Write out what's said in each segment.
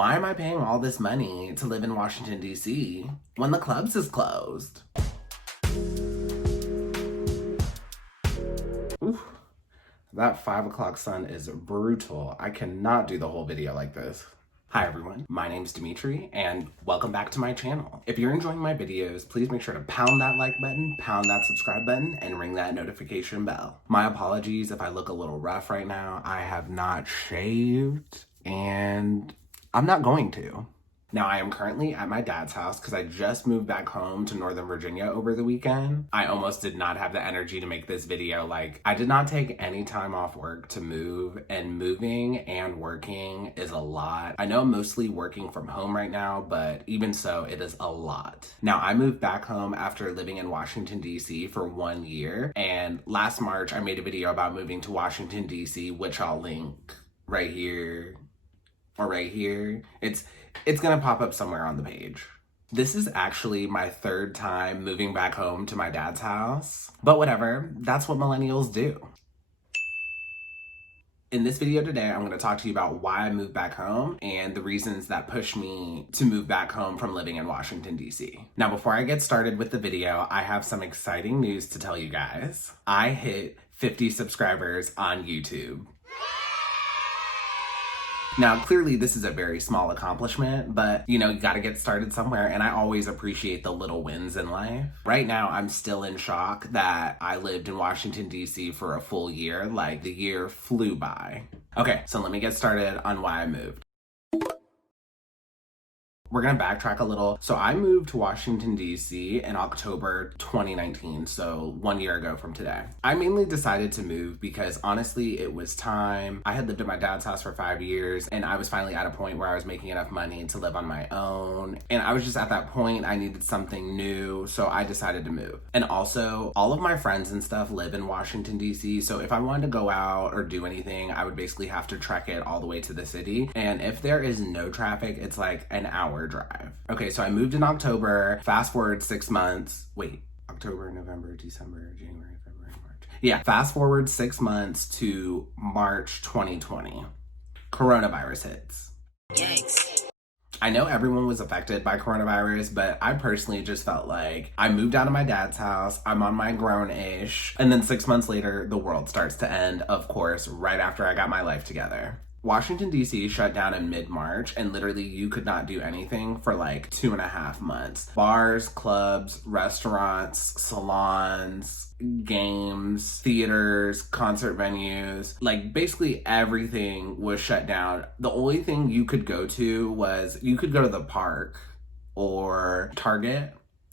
Why am I paying all this money to live in Washington, D.C. when the clubs is closed? Oof. That 5 o'clock sun is brutal. I cannot do the whole video like this. Hi everyone, my name's Dimitri and welcome back to my channel. If you're enjoying my videos, please make sure to pound that like button, pound that subscribe button, and ring that notification bell. My apologies if I look a little rough right now. I have not shaved and I'm not going to. Now, I am currently at my dad's house because I just moved back home to Northern Virginia over the weekend. I almost did not have the energy to make this video. I did not take any time off work to move, and moving and working is a lot. I know I'm mostly working from home right now, but even so, it is a lot. Now, I moved back home after living in Washington, D.C. for 1 year, and last March, I made a video about moving to Washington, D.C., which I'll link right here or right here. It's gonna pop up somewhere on the page. This is actually my third time moving back home to my dad's house, but whatever, that's what millennials do. In this video today, I'm gonna talk to you about why I moved back home and the reasons that pushed me to move back home from living in Washington, D.C. Now, before I get started with the video, I have some exciting news to tell you guys. I hit 50 subscribers on YouTube. Now, clearly this is a very small accomplishment, but you gotta get started somewhere, and I always appreciate the little wins in life. Right now, I'm still in shock that I lived in Washington, D.C. for a full year. The year flew by. Okay, so let me get started on why I moved. We're gonna backtrack a little. So I moved to Washington, D.C. in October 2019, so 1 year ago from today. I mainly decided to move because honestly, it was time. I had lived at my dad's house for 5 years and I was finally at a point where I was making enough money to live on my own. And I was just at that point, I needed something new, so I decided to move. And also, all of my friends and stuff live in Washington, D.C., so if I wanted to go out or do anything, I would basically have to trek it all the way to the city. And if there is no traffic, it's like an hour drive. Okay, so I moved in October. Fast forward 6 months. Wait, October, November, December, January, February, March. Yeah, fast forward 6 months to March 2020. Coronavirus hits. Yikes. I know everyone was affected by coronavirus, but I personally just felt like I moved out of my dad's house, I'm on my grown-ish, and then 6 months later, the world starts to end, of course, right after I got my life together. Washington, D.C. shut down in mid-March, and literally you could not do anything for 2.5 months. Bars, clubs, restaurants, salons, games, theaters, concert venues, basically everything was shut down. The only thing you could go to was you could go to the park or Target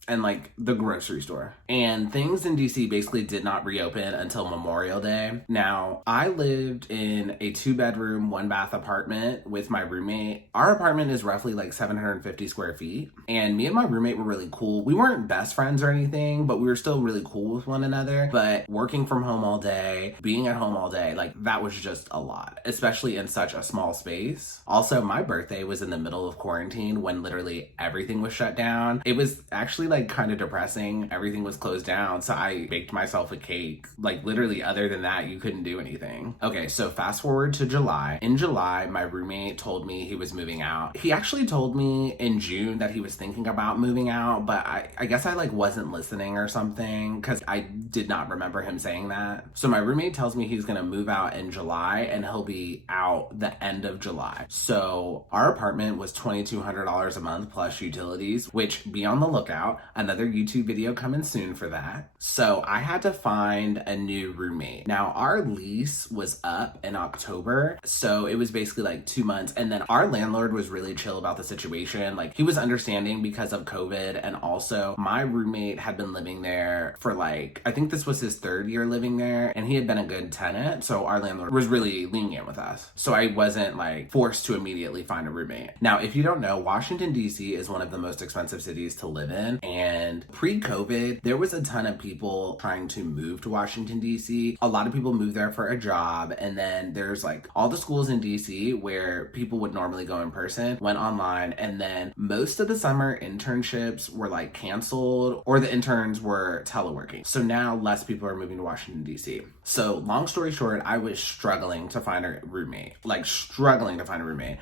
and the grocery store. And things in DC basically did not reopen until Memorial Day. Now, I lived in a 2-bedroom, 1-bath apartment with my roommate. Our apartment is roughly 750 square feet. And me and my roommate were really cool. We weren't best friends or anything, but we were still really cool with one another. But working from home all day, being at home all day, that was just a lot, especially in such a small space. Also, my birthday was in the middle of quarantine when literally everything was shut down. It was actually kind of depressing. Everything was closed down, so I baked myself a cake. Literally, other than that, you couldn't do anything. Okay, so fast forward to July. In July, my roommate told me he was moving out. He actually told me in June that he was thinking about moving out, but I guess I wasn't listening or something because I did not remember him saying that. So my roommate tells me he's gonna move out in July and he'll be out the end of July. So our apartment was $2,200 a month plus utilities, which be on the lookout. Another YouTube video coming soon for that. So I had to find a new roommate. Now, our lease was up in October, so it was basically 2 months. And then our landlord was really chill about the situation. He was understanding because of COVID. And also my roommate had been living there for I think this was his 3rd year living there, and he had been a good tenant. So our landlord was really lenient with us. So I wasn't forced to immediately find a roommate. Now, if you don't know, Washington, D.C. is one of the most expensive cities to live in. And pre-COVID, there was a ton of people trying to move to Washington, D.C. A lot of people moved there for a job. And then there's like all the schools in D.C. where people would normally go in person went online. And then most of the summer internships were like canceled or the interns were teleworking. So now less people are moving to Washington, D.C. So long story short, I was struggling to find a roommate,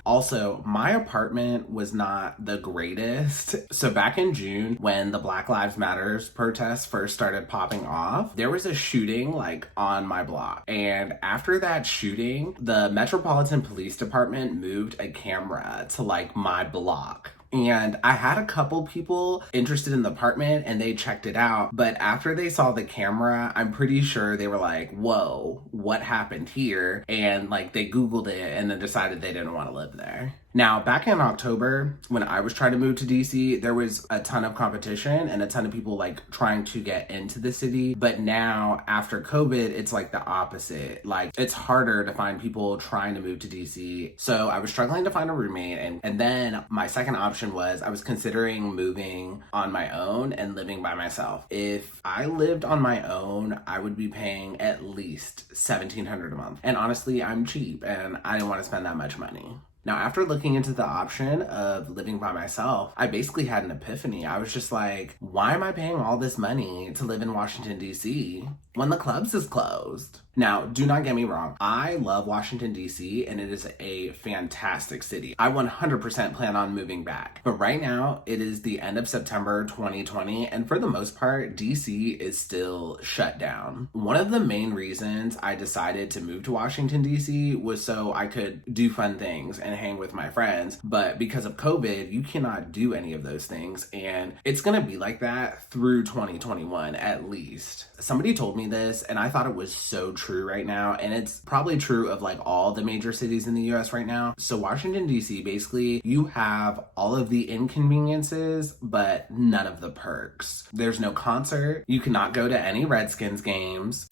Also, my apartment was not the greatest. So back in June, when the Black Lives Matters protests first started popping off, there was a shooting like on my block. And after that shooting, the Metropolitan Police Department moved a camera to like my block. And I had a couple people interested in the apartment and they checked it out. But after they saw the camera, I'm pretty sure they were like, whoa, what happened here? And like they Googled it and then decided they didn't want to live there. Now, back in October, when I was trying to move to DC, there was a ton of competition and a ton of people like trying to get into the city. But now, after COVID, it's like the opposite. Like, it's harder to find people trying to move to DC. So I was struggling to find a roommate. And then my second option was I was considering moving on my own and living by myself. If I lived on my own, I would be paying at least $1,700 a month. And honestly, I'm cheap and I didn't want to spend that much money. Now, after looking into the option of living by myself, I basically had an epiphany. I was just like, why am I paying all this money to live in Washington, D.C. when the clubs is closed? Now, do not get me wrong. I love Washington, D.C., and it is a fantastic city. I 100% plan on moving back. But right now, it is the end of September 2020, and for the most part, D.C. is still shut down. One of the main reasons I decided to move to Washington, D.C. was so I could do fun things and hang with my friends. But because of COVID, you cannot do any of those things, and it's gonna be like that through 2021 at least. Somebody told me this, and I thought it was so true right now, and it's probably true of like all the major cities in the US right now. So Washington, D.C., basically, you have all of the inconveniences, but none of the perks. There's no concert. You cannot go to any Redskins games.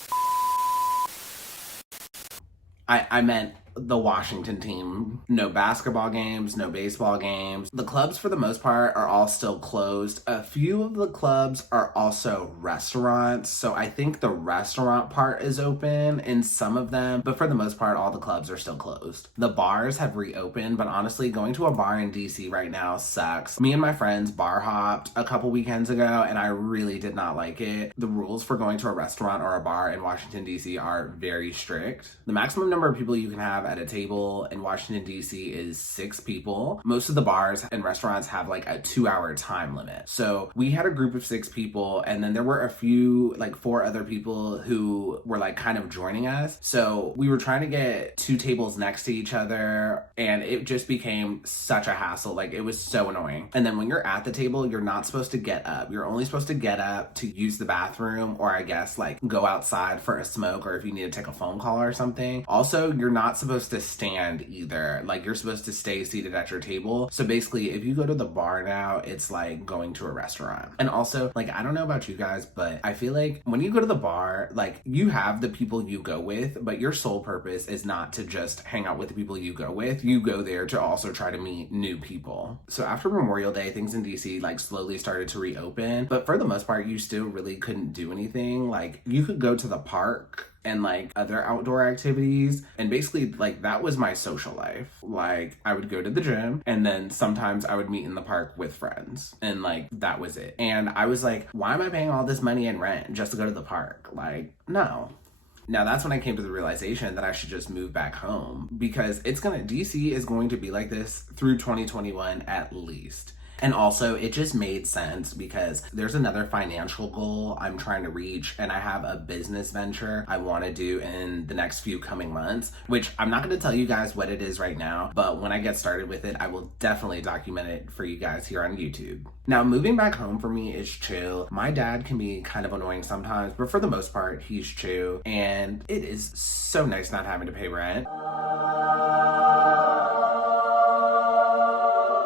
I meant the Washington team. No basketball games, no baseball games. The clubs, for the most part, are all still closed. A few of the clubs are also restaurants, so I think the restaurant part is open in some of them, but for the most part, all the clubs are still closed. The bars have reopened, but honestly, going to a bar in DC right now sucks. Me and my friends bar hopped a couple weekends ago, and I really did not like it. The rules for going to a restaurant or a bar in Washington, DC are very strict. The maximum number of people you can have at a table in Washington, D.C. is 6 people. Most of the bars and restaurants have like a 2-hour time limit. So we had a group of 6 people, and then there were a few, like 4 other people who were like kind of joining us. So we were trying to get 2 tables next to each other, and it just became such a hassle. Like, it was so annoying. And then when you're at the table, you're not supposed to get up. You're only supposed to get up to use the bathroom, or I guess like go outside for a smoke, or if you need to take a phone call or something. Also, you're not supposed to stand either. Like, you're supposed to stay seated at your table. So basically, if you go to the bar now, it's like going to a restaurant. And also, like, I don't know about you guys, but I feel like when you go to the bar, like, you have the people you go with, but your sole purpose is not to just hang out with the people you go with. You go there to also try to meet new people. So after Memorial Day, things in DC like slowly started to reopen, but for the most part, you still really couldn't do anything. Like, you could go to the park and like other outdoor activities, and basically like that was my social life. Like, I would go to the gym, and then sometimes I would meet in the park with friends, and like that was it. And I was like, why am I paying all this money in rent just to go to the park? Like, no. Now that's when I came to the realization that I should just move back home, because DC is going to be like this through 2021 at least. And also, it just made sense because there's another financial goal I'm trying to reach, and I have a business venture I want to do in the next few coming months, which I'm not going to tell you guys what it is right now, but when I get started with it, I will definitely document it for you guys here on YouTube. Now, moving back home for me is chill. My dad can be kind of annoying sometimes, but for the most part, he's chill, and it is so nice not having to pay rent.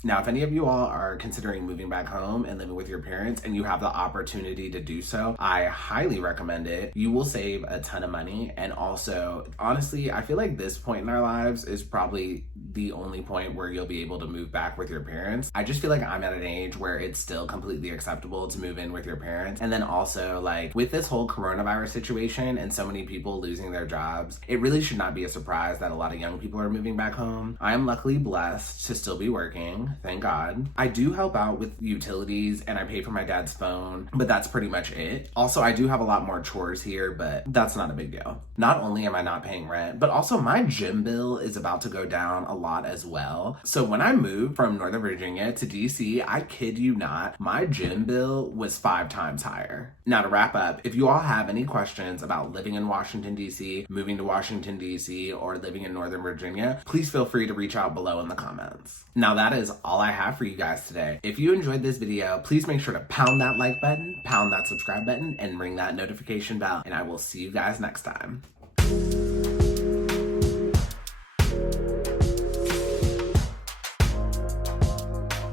Now, if any of you all are considering moving back home and living with your parents and you have the opportunity to do so, I highly recommend it. You will save a ton of money. And also, honestly, I feel like this point in our lives is probably the only point where you'll be able to move back with your parents. I just feel like I'm at an age where it's still completely acceptable to move in with your parents. And then also, like, with this whole coronavirus situation and so many people losing their jobs, it really should not be a surprise that a lot of young people are moving back home. I am luckily blessed to still be working, thank God. I do help out with utilities and I pay for my dad's phone, but that's pretty much it. Also, I do have a lot more chores here, but that's not a big deal. Not only am I not paying rent, but also my gym bill is about to go down a lot as well. So when I moved from Northern Virginia to DC, I kid you not, my gym bill was 5 times higher. Now, to wrap up, if you all have any questions about living in Washington, DC, moving to Washington, DC, or living in Northern Virginia, please feel free to reach out below in the comments. Now, that is all I have for you guys today. If you enjoyed this video, please make sure to pound that like button, pound that subscribe button, and ring that notification bell, and I will see you guys next time.